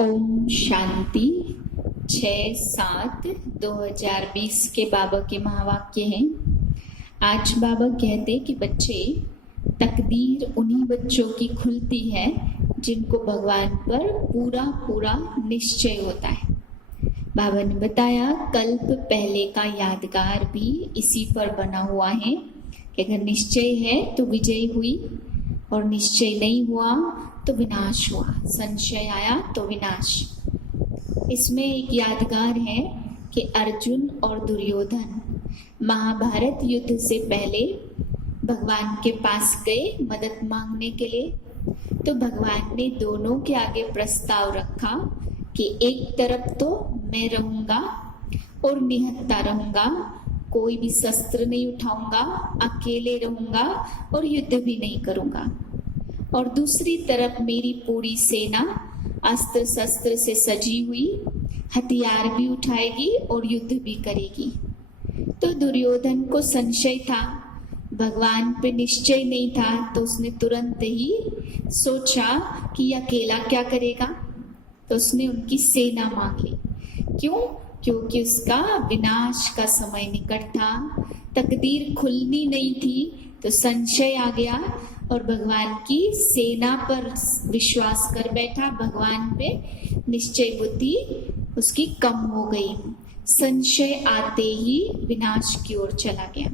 ओम शांति 6/7/2020 के बाबा के महावाक्य हैं। आज बाबा कहते कि बच्चे, तकदीर उन्हीं बच्चों की खुलती है जिनको भगवान पर पूरा पूरा निश्चय होता है। बाबा ने बताया कल्प पहले का यादगार भी इसी पर बना हुआ है कि अगर निश्चय है तो विजय हुई और निश्चय नहीं हुआ तो विनाश हुआ, संशय आया तो विनाश। इसमें एक यादगार है कि अर्जुन और दुर्योधन महाभारत युद्ध से पहले भगवान के पास गए मदद मांगने के लिए। तो भगवान ने दोनों के आगे प्रस्ताव रखा कि एक तरफ तो मैं रहूंगा और निहत्था रहूंगा, कोई भी शस्त्र नहीं उठाऊंगा, अकेले रहूंगा और युद्ध भी नहीं करूंगा, और दूसरी तरफ मेरी पूरी सेना अस्त्र शस्त्र से सजी हुई हथियार भी उठाएगी और युद्ध भी करेगी। तो दुर्योधन को संशय था, भगवान पे निश्चय नहीं था, तो उसने तुरंत ही सोचा कि अकेला क्या करेगा, तो उसने उनकी सेना मांग ली। क्यों? क्योंकि उसका विनाश का समय निकट था, तकदीर खुलनी नहीं थी, तो संशय आ गया और भगवान की सेना पर विश्वास कर बैठा, भगवान पे निश्चय बुद्धि उसकी कम हो गई, संशय आते ही विनाश की ओर चला गया।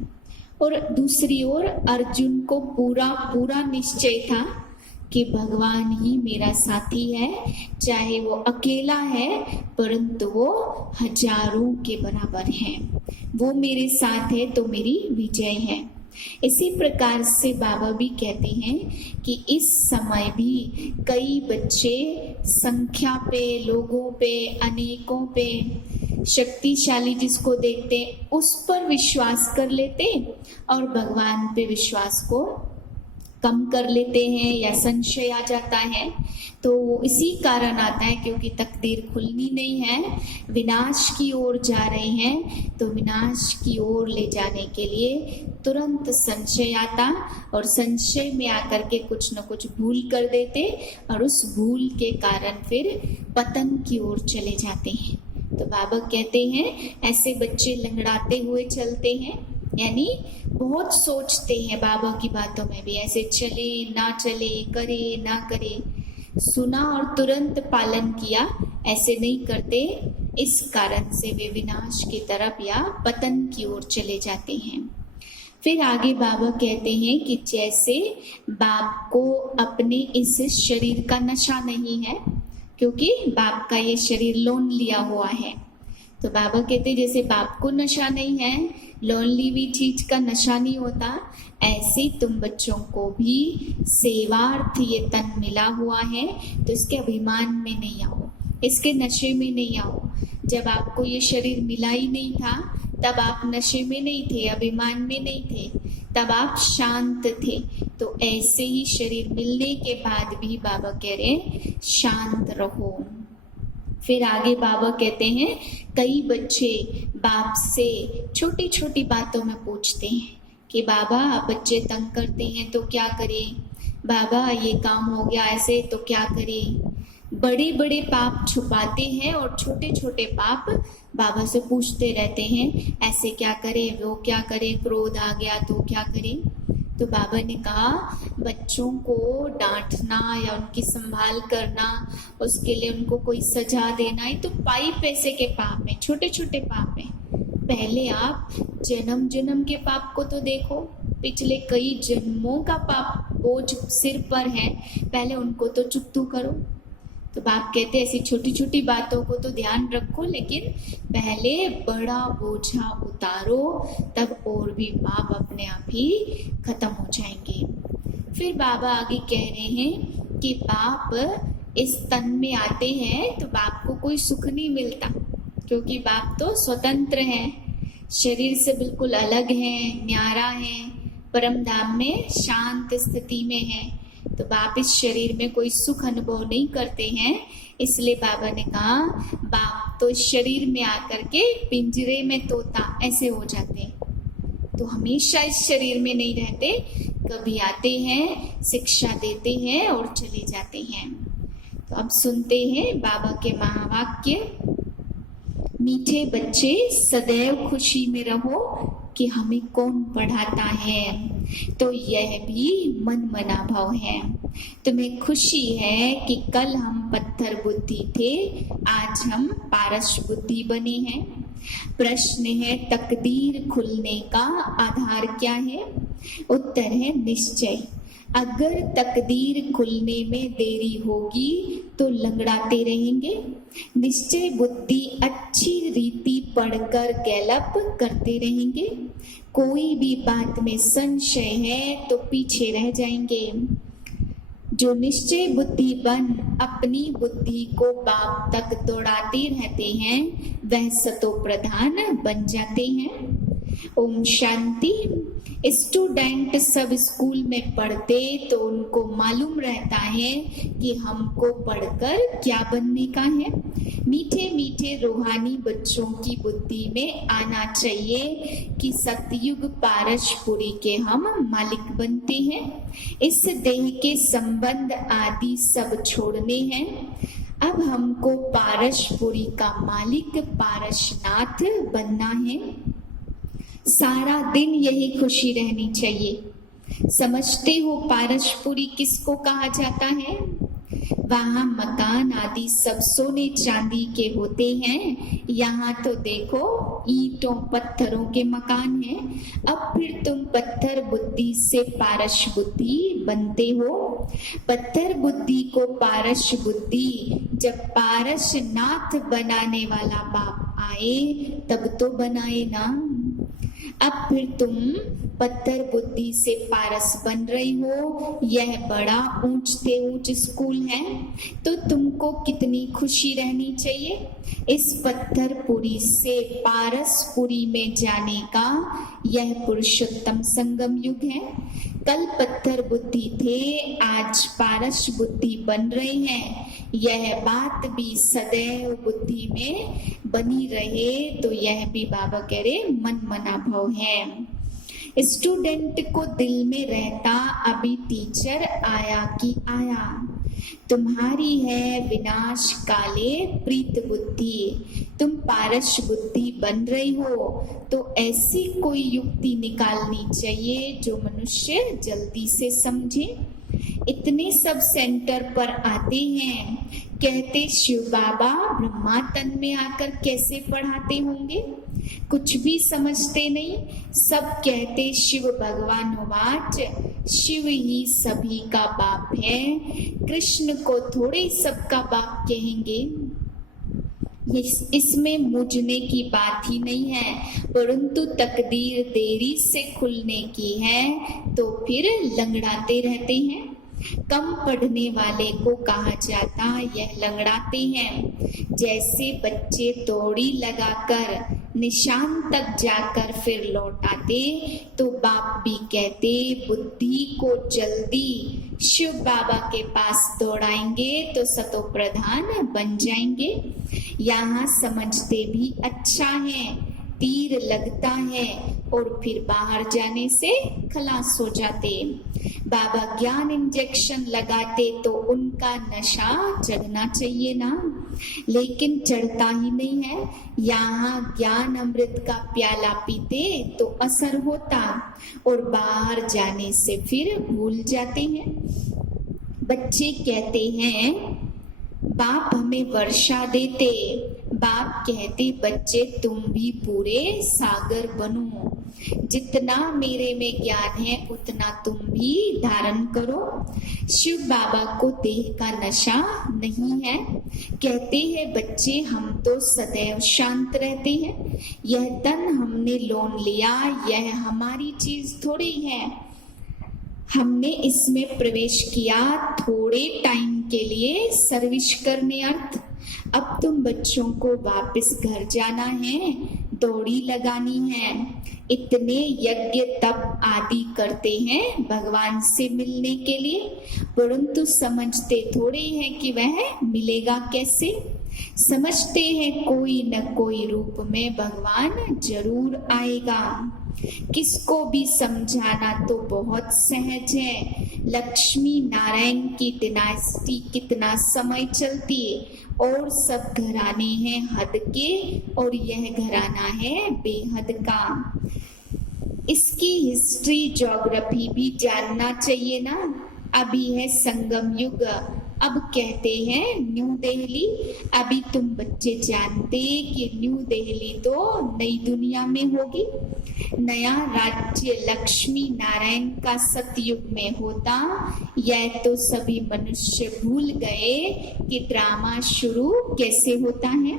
और दूसरी ओर अर्जुन को पूरा पूरा निश्चय था कि भगवान ही मेरा साथी है, चाहे वो अकेला है परंतु वो हजारों के बराबर है, वो मेरे साथ है तो मेरी विजय है। इसी प्रकार से बाबा भी कहते हैं कि इस समय भी कई बच्चे संख्या पे, लोगों पे, अनेकों पे, शक्तिशाली जिसको देखते उस पर विश्वास कर लेते और भगवान पे विश्वास को कम कर लेते हैं या संशय आ जाता है। तो इसी कारण आता है क्योंकि तकदीर खुलनी नहीं है, विनाश की ओर जा रहे हैं, तो विनाश की ओर ले जाने के लिए तुरंत संशय आता और संशय में आकर के कुछ न कुछ भूल कर देते और उस भूल के कारण फिर पतन की ओर चले जाते हैं। तो बाबा कहते हैं ऐसे बच्चे लंगड़ाते हुए चलते हैं, यानी बहुत सोचते हैं बाबा की बातों में भी, ऐसे चले ना चले, करे ना करे, सुना और तुरंत पालन किया, ऐसे नहीं करते। इस कारण से वे विनाश की तरफ या पतन की ओर चले जाते हैं। फिर आगे बाबा कहते हैं कि जैसे बाप को अपने इस शरीर का नशा नहीं है, क्योंकि बाप का ये शरीर लोन लिया हुआ है, तो बाबा कहते जैसे बाप को नशा नहीं है, लोन ली हुई चीज का नशा नहीं होता, ऐसे तुम बच्चों को भी सेवार्थ ये तन मिला हुआ है, तो इसके अभिमान में नहीं आओ, इसके नशे में नहीं आओ। जब आपको ये शरीर मिला ही नहीं था तब आप नशे में नहीं थे, अभिमान में नहीं थे, तब आप शांत थे। तो ऐसे ही शरीर मिलने के बाद भी बाबा कह रहे शांत रहो। फिर आगे बाबा कहते हैं कई बच्चे बाप से छोटी छोटी बातों में पूछते हैं कि बाबा बच्चे तंग करते हैं तो क्या करें, बाबा ये काम हो गया ऐसे तो क्या करें। बड़े बड़े पाप छुपाते हैं और छोटे छोटे पाप बाबा से पूछते रहते हैं, ऐसे क्या करें, वो क्या करें, क्रोध आ गया तो क्या करें। तो बाबा ने कहा बच्चों को डांटना या उनकी संभाल करना, उसके लिए उनको कोई सजा देना, ये तो पाई पैसे के पाप हैं, छोटे छोटे पाप हैं। पहले आप जन्म जन्म के पाप को तो देखो, पिछले कई जन्मों का पाप बोझ सिर पर है, पहले उनको तो चुकता करो। तो बाप कहते हैं ऐसी छोटी छोटी बातों को तो ध्यान रखो, लेकिन पहले बड़ा बोझा उतारो, तब और भी पाप अपने आप ही खत्म हो जाएंगे। फिर बाबा आगे कह रहे हैं कि बाप इस तन में आते हैं तो बाप को कोई सुख नहीं मिलता, क्योंकि बाप तो स्वतंत्र है, शरीर से बिल्कुल अलग है, न्यारा है, परम धाम में शांत स्थिति में है। तो बाप इस शरीर में कोई सुख अनुभव नहीं करते हैं, इसलिए बाबा ने कहा बाप तो इस शरीर में आकर के पिंजरे में तोता ऐसे हो जाते हैं, तो हमेशा इस शरीर में नहीं रहते, कभी आते हैं, शिक्षा देते हैं और चले जाते हैं। तो अब सुनते हैं बाबा के महावाक्य। मीठे बच्चे सदैव खुशी में रहो कि हमें कौन पढ़ाता है, तो यह भी मन मना भाव है। तुम्हें खुशी है कि कल हम पत्थर बुद्धि थे, आज हम पारस बुद्धि बने हैं। प्रश्न है तकदीर खुलने का आधार क्या है? उत्तर है निश्चय। अगर तकदीर खुलने में देरी होगी तो लंगड़ाते रहेंगे। निश्चय बुद्धि अच्छी रीति पढ़कर गैलप करते रहेंगे। कोई भी बात में संशय है तो पीछे रह जाएंगे। जो निश्चय बुद्धि बन अपनी बुद्धि को बाप तक दौड़ाते रहते हैं, वह सतो प्रधान बन जाते हैं। ओम शांति। स्टूडेंट सब स्कूल में पढ़ते तो उनको मालूम रहता है कि हमको पढ़कर क्या बनने का है। मीठे मीठे रूहानी बच्चों की बुद्धि में आना चाहिए कि सतयुग पारसपुरी के हम मालिक बनते हैं। इस देह के संबंध आदि सब छोड़ने हैं। अब हमको पारसपुरी का मालिक पारसनाथ बनना है। सारा दिन यही खुशी रहनी चाहिए। समझते हो पारसपुरी किसको कहा जाता है? वहाँ मकान आदि सब सोने चांदी के होते हैं, यहाँ तो देखो ईंटों पत्थरों के मकान हैं। अब फिर तुम पत्थर बुद्धि से पारस बुद्धि बनते हो। पत्थर बुद्धि को पारस बुद्धि जब पारस नाथ बनाने वाला बाप आए तब तो बनाए ना। अब फिर तुम पत्थर बुद्धि से पारस बन रही हो। यह बड़ा ऊंचते ऊंच स्कूल है, तो तुमको कितनी खुशी रहनी चाहिए। इस पत्थरपुरी से पारसपुरी में जाने का यह पुरुषोत्तम संगम युग है। कल पत्थर बुद्धि थे, आज पारस बुद्धि बन रहे हैं। यह बात भी सदैव बुद्धि में बनी रहे, तो यह भी बाबा कह रहे मन मना भाव है। स्टूडेंट को दिल में रहता अभी टीचर आया कि आया। तुम्हारी है विनाश काले प्रीत बुद्धि। तुम पारस बुद्धि बन रही हो तो ऐसी कोई युक्ति निकालनी चाहिए जो मनुष्य जल्दी से समझे। इतने सब सेंटर पर आते हैं, कहते शिव बाबा ब्रह्मा तन में आकर कैसे पढ़ाते होंगे। कुछ भी समझते नहीं। सब कहते शिव भगवान वाच, शिव ही सभी का बाप है। कृष्ण को थोड़े सबका बाप कहेंगे। इसमें मुझने की बात ही नहीं है, परंतु तकदीर देरी से खुलने की है तो फिर लंगड़ाते रहते हैं। कम पढ़ने वाले को कहा जाता यह लंगड़ाते हैं। जैसे बच्चे दौड़ी लगाकर निशान तक जाकर फिर लौट आते, तो बाप भी कहते बुद्धि को जल्दी शिव बाबा के पास दौड़ाएंगे तो सतो प्रधान बन जाएंगे। यहाँ समझते भी अच्छा है, तीर लगता है और फिर बाहर जाने से खलास हो जाते। बाबा ज्ञान इंजेक्शन लगाते तो उनका नशा चढ़ना चाहिए ना, लेकिन चढ़ता ही नहीं है। यहाँ ज्ञान अमृत का प्याला पीते तो असर होता और बाहर जाने से फिर भूल जाते हैं। बच्चे कहते हैं बाप हमें वर्षा देते। बाप कहते बच्चे तुम भी पूरे सागर बनो। जितना मेरे में ज्ञान है उतना तुम भी धारण करो। शिव बाबा को देह का नशा नहीं है। कहते हैं बच्चे हम तो सदैव शांत रहते हैं। यह तन हमने लोन लिया, यह हमारी चीज थोड़ी है। हमने इसमें प्रवेश किया थोड़े टाइम के लिए सर्विस करने अर्थ। अब तुम बच्चों को वापस घर जाना है, दौड़ी लगानी है। इतने यज्ञ तप आदि करते हैं भगवान से मिलने के लिए, परंतु समझते थोड़े हैं कि वह मिलेगा कैसे। समझते हैं कोई न कोई रूप में भगवान जरूर आएगा। किसको भी समझाना तो बहुत सहज है, लक्ष्मी नारायण की डिनास्टी कितना समय चलती है और सब घराने हैं हद के और यह घराना है बेहद का। इसकी हिस्ट्री ज्योग्राफी भी जानना चाहिए ना। अभी है संगम युग, अब कहते हैं न्यू दिल्ली। अभी तुम बच्चे जानते कि न्यू दिल्ली तो नई दुनिया में होगी। नया राज्य लक्ष्मी नारायण का सतयुग में होता। यह तो सभी मनुष्य भूल गए कि ड्रामा शुरू कैसे होता है।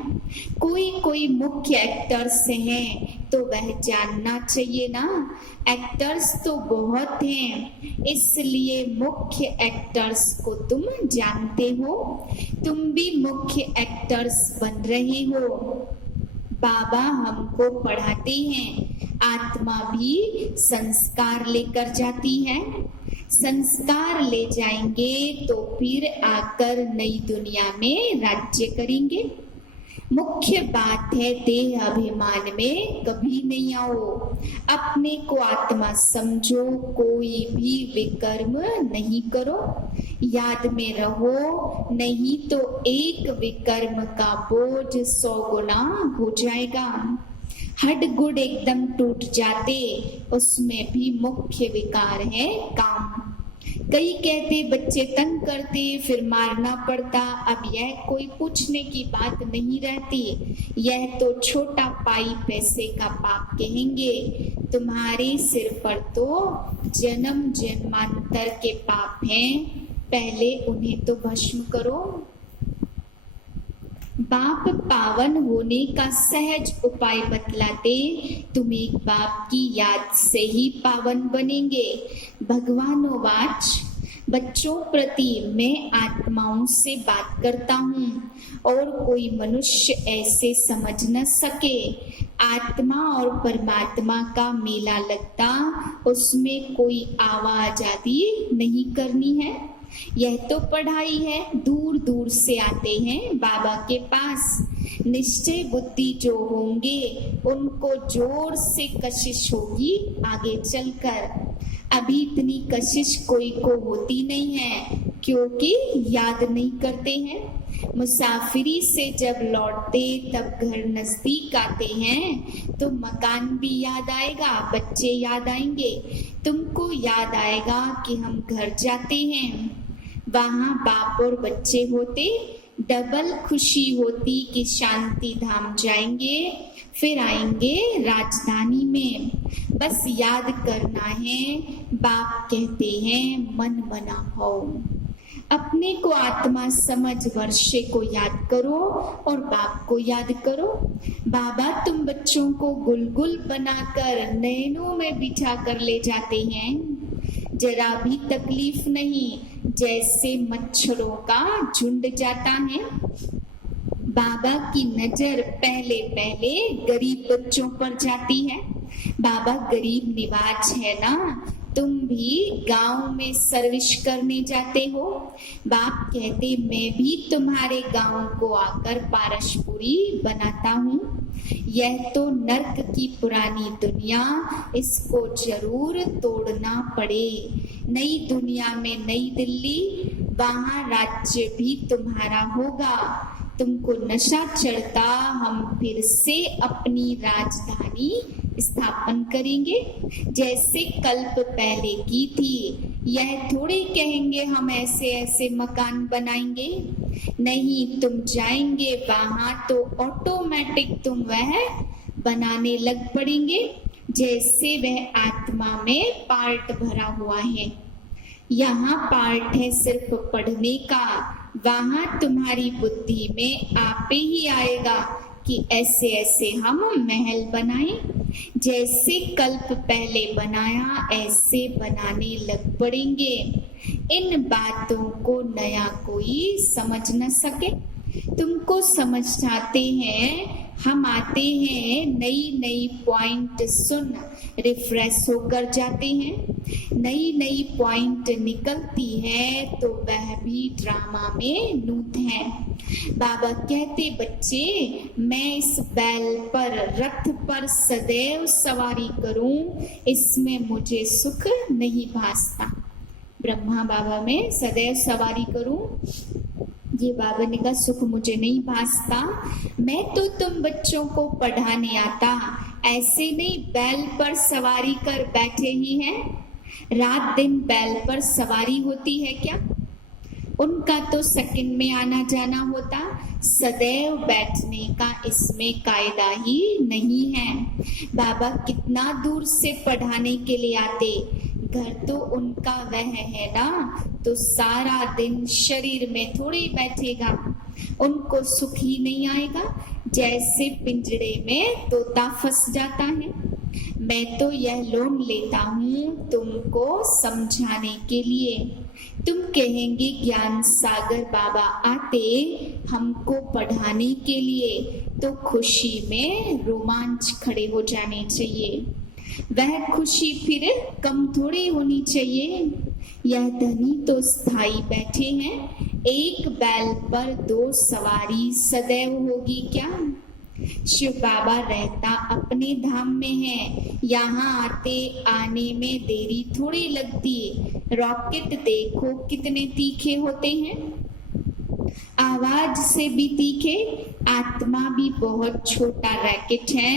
कोई कोई मुख्य एक्टर्स हैं तो वह जानना चाहिए ना। एक्टर्स तो बहुत हैं, इसलिए मुख्य एक्टर्स को तुम जानते हो। तुम भी मुख्य एक्टर्स बन रहे हो। बाबा हमको पढ़ाते हैं, आत्मा भी संस्कार लेकर जाती है। संस्कार ले जाएंगे तो फिर आकर नई दुनिया में राज्य करेंगे। मुख्य बात है देह अभिमान में कभी नहीं आओ। अपने को आत्मा समझो, कोई भी विकर्म नहीं करो। याद में रहो, नहीं तो एक विकर्म का बोझ 100 गुना हो जाएगा। हड गुड एकदम टूट जाते, उसमें भी मुख्य विकार है काम। कई कहते बच्चे तंग करते फिर मारना पड़ता। अब यह कोई पूछने की बात नहीं रहती। यह तो छोटा पाई पैसे का पाप कहेंगे। तुम्हारे सिर पर तो जन्म जन्मांतर के पाप हैं, पहले उन्हें तो भस्म करो। बाप पावन होने का सहज उपाय बतलाते, तुम एक बाप की याद से ही पावन बनेंगे। भगवानोवाच, बच्चों प्रति मैं आत्माओं से बात करता हूँ और कोई मनुष्य ऐसे समझ न सके। आत्मा और परमात्मा का मेला लगता, उसमें कोई आवाज आदि नहीं करनी है। यह तो पढ़ाई है। दूर दूर से आते हैं बाबा के पास। निश्चय बुद्धि जो होंगे उनको जोर से कशिश होगी आगे चलकर। अभी इतनी कशिश कोई को होती नहीं है, क्योंकि याद नहीं करते हैं। मुसाफिरी से जब लौटते तब घर नजदीक आते हैं तो मकान भी याद आएगा, बच्चे याद आएंगे, तुमको याद आएगा कि हम घर जाते हैं। वहाँ बाप और बच्चे होते, डबल खुशी होती कि शांति धाम जाएंगे, फिर आएंगे राजधानी में। बस याद करना है। बाप कहते हैं मन मना हो। अपने को आत्मा समझ वर्षे को याद करो और बाप को याद करो। बाबा तुम बच्चों को गुलगुल बनाकर नैनों में बिठा कर ले जाते हैं, जरा भी तकलीफ नहीं, जैसे मच्छरों का झुंड जाता है। बाबा की नजर पहले पहले गरीब बच्चों पर जाती है। बाबा गरीब निवाज है ना। तुम भी गांव में सर्विस करने जाते हो। बाप कहते मैं भी तुम्हारे गांव को आकर पारसपुरी बनाता हूँ। यह तो नर्क की पुरानी दुनिया, इसको जरूर तोड़ना पड़े। नई दुनिया में नई दिल्ली, वहाँ राज्य भी तुम्हारा होगा। तुमको नशा चढ़ता, हम फिर से अपनी राजधानी स्थापन करेंगे, जैसे कल्प पहले की थी। यह थोड़े कहेंगे हम ऐसे ऐसे मकान बनाएंगे। नहीं, तुम जाएंगे वहां तो ऑटोमेटिक तुम वह बनाने लग पड़ेंगे, जैसे वह आत्मा में पार्ट भरा हुआ है। यहाँ पार्ट है सिर्फ पढ़ने का, वहां तुम्हारी बुद्धि में आपे ही आएगा कि ऐसे ऐसे हम महल बनाएं। जैसे कल्प पहले बनाया ऐसे बनाने लग पड़ेंगे। इन बातों को नया कोई समझ न सके। तुमको समझाते हैं, हम आते हैं, नई नई पॉइंट सुन रिफ्रेश होकर जाते हैं। नई नई पॉइंट निकलती है तो वह भी ड्रामा में नूत है। बाबा कहते बच्चे मैं इस बैल पर रथ पर सदैव सवारी करूं, इसमें मुझे सुख नहीं भासता। ब्रह्मा बाबा मैं सदैव सवारी करूं। ये बाबा ने कहा सुख मुझे नहीं भासता, मैं तो तुम बच्चों को पढ़ाने आता, ऐसे नहीं बैल पर सवारी कर बैठे ही हैं। रात दिन बैल पर सवारी होती है क्या? उनका तो सेकंड में आना जाना होता, सदैव बैठने का इसमें कायदा ही नहीं है। बाबा कितना दूर से पढ़ाने के लिए आते, घर तो उनका वह है ना, तो सारा दिन शरीर में थोड़ी बैठेगा, उनको सुख ही नहीं आएगा। जैसे पिंजड़े में तोता फंस जाता है। मैं तो यह लोन लेता हूँ तुमको समझाने के लिए। तुम कहेंगे ज्ञान सागर बाबा आते हमको पढ़ाने के लिए, तो खुशी में रोमांच खड़े हो जाने चाहिए। वह खुशी फिर कम थोड़ी होनी चाहिए। यह धनी तो स्थाई बैठे हैं, एक बैल पर 2 सवारी सदैव होगी क्या? शिव बाबा रहता अपने धाम में है, यहाँ आने में देरी थोड़ी लगती। रॉकेट देखो कितने तीखे होते हैं, आवाज से भी तीखे। आत्मा भी बहुत छोटा रैकेट है,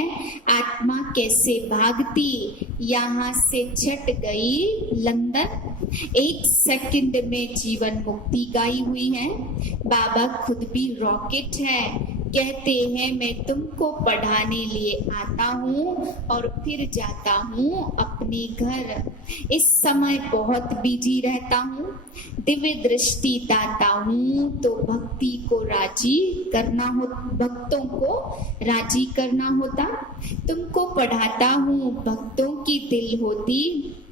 आत्मा कैसे भागती, यहाँ से छट गई लंदन, 1 सेकंड में जीवन मुक्ति गाई हुई है। बाबा खुद भी रॉकेट है, कहते हैं मैं तुमको पढ़ाने लिए आता हूँ और फिर जाता हूँ अपने घर। इस समय बहुत बिजी रहता हूँ, दिव्य दृष्टि दाता हूँ, तो भक्ति को राजी करना हो, भक्तों को राजी करना होता। तुमको पढ़ाता हूँ, भक्तों की दिल होती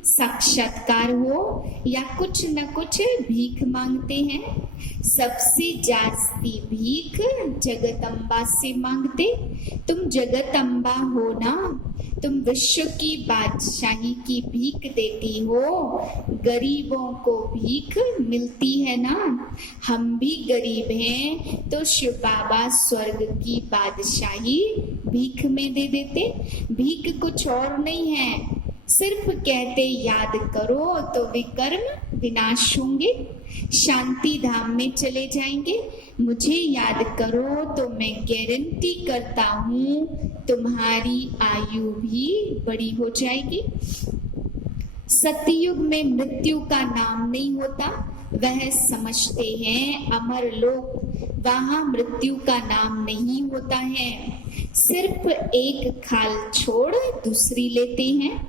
साक्षात्कार हो या कुछ न कुछ भीख मांगते हैं। सबसे जास्ती भीख जगदम्बा से मांगते। तुम जगदम्बा हो ना, तुम विश्व की बादशाही की भीख देती हो, गरीबों को भीख मिलती है ना। हम भी गरीब हैं तो शिव बाबा स्वर्ग की बादशाही भीख में दे देते। भीख कुछ और नहीं है, सिर्फ कहते याद करो तो विकर्म विनाश होंगे, शांति धाम में चले जाएंगे। मुझे याद करो तो मैं गारंटी करता हूँ तुम्हारी आयु भी बड़ी हो जाएगी। सतयुग में मृत्यु का नाम नहीं होता, वह समझते हैं अमर लोग, वहां मृत्यु का नाम नहीं होता है। सिर्फ एक खाल छोड़ दूसरी लेते हैं,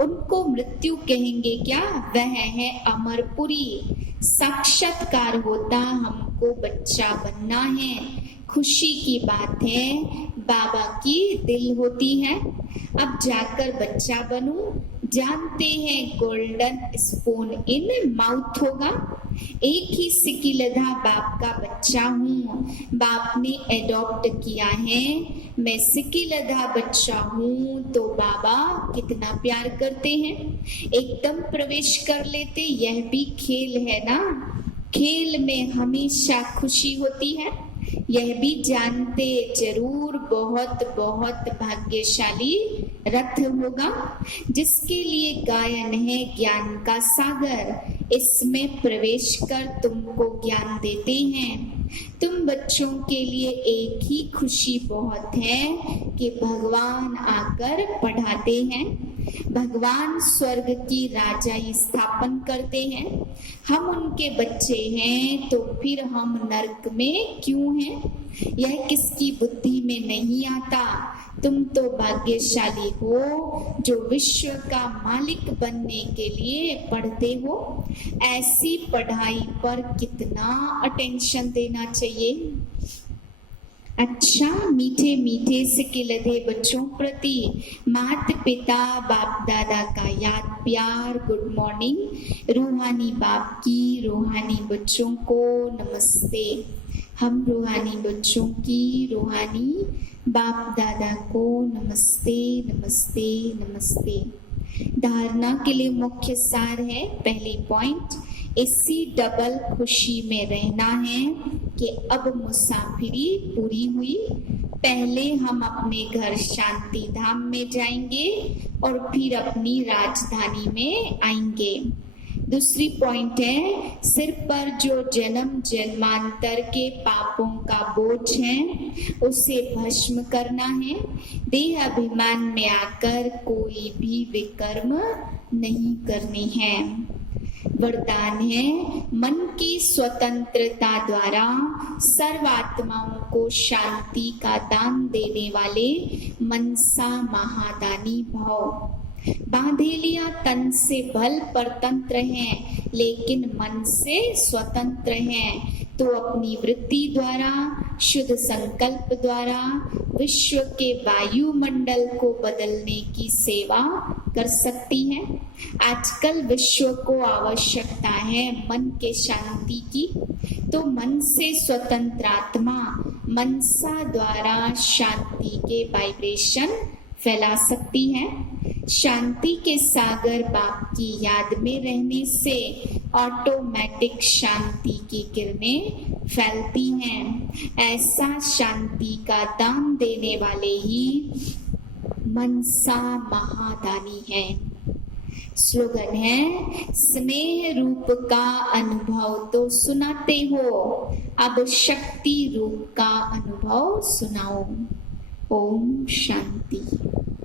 उनको मृत्यु कहेंगे क्या? वह है अमरपुरी। साक्षात्कार होता हमको बच्चा बनना है, खुशी की बात है, बाबा की दिल होती है। अब जाकर बच्चा बनूं, जानते हैं गोल्डन स्पून इन माउथ होगा। एक ही सिकिलधा बाप का बच्चा हूँ, बाप ने एडॉप्ट किया है, मैं सिकिलधा बच्चा हूँ, तो बाबा कितना प्यार करते हैं, एकदम प्रवेश कर लेते। यह भी खेल है ना, खेल में हमेशा खुशी होती है। यह भी जानते जरूर बहुत बहुत भाग्यशाली रथ होगा, जिसके लिए गायन है ज्ञान का सागर, इसमें प्रवेश कर तुमको ज्ञान देते हैं। तुम बच्चों के लिए एक ही खुशी बहुत है कि भगवान आकर पढ़ाते हैं, भगवान स्वर्ग की राजाई स्थापन करते हैं। हम उनके बच्चे हैं तो फिर हम नरक में क्यों हैं? यह किसकी बुद्धि में नहीं आता। तुम तो भाग्यशाली हो जो विश्व का मालिक बनने के लिए पढ़ते हो। ऐसी पढ़ाई पर कितना अटेंशन देना चाहिए। अच्छा, मीठे मीठे सिकिलधे बच्चों प्रति माता पिता बाप दादा का याद प्यार, गुड मॉर्निंग। रूहानी बाप की रूहानी बच्चों को नमस्ते। हम रूहानी बच्चों की रूहानी बाप दादा को नमस्ते नमस्ते नमस्ते। धारणा के लिए मुख्य सार है, पहली पॉइंट, इसी डबल खुशी में रहना है कि अब मुसाफिरी पूरी हुई। पहले हम अपने घर शांति धाम में जाएंगे और फिर अपनी राजधानी में आएंगे। दूसरी पॉइंट है, सिर पर जो जन्म जन्मांतर के पापों का बोझ है उसे भस्म करना है। देह अभिमान में आकर कोई भी विकर्म नहीं करनी है। वरदान है, मन की स्वतंत्रता द्वारा सर्वात्माओं को शांति का दान देने वाले मनसा महादानी भव। बांधेलियां तन से बल परतंत्र हैं लेकिन मन से स्वतंत्र हैं, तो अपनी वृत्ति द्वारा, शुद्ध संकल्प द्वारा विश्व के वायुमंडल को बदलने की सेवा कर सकती है। आजकल विश्व को आवश्यकता है मन के शांति की, तो मन से स्वतंत्र आत्मा मनसा द्वारा शांति के वाइब्रेशन फैला सकती है। शांति के सागर बाप की याद में रहने से ऑटोमेटिक शांति की किरणें फैलती हैं। ऐसा शांति का दान देने वाले ही मनसा महादानी है। स्लोगन है, स्नेह रूप का अनुभव तो सुनाते हो, अब शक्ति रूप का अनुभव सुनाओ। ओम शांति।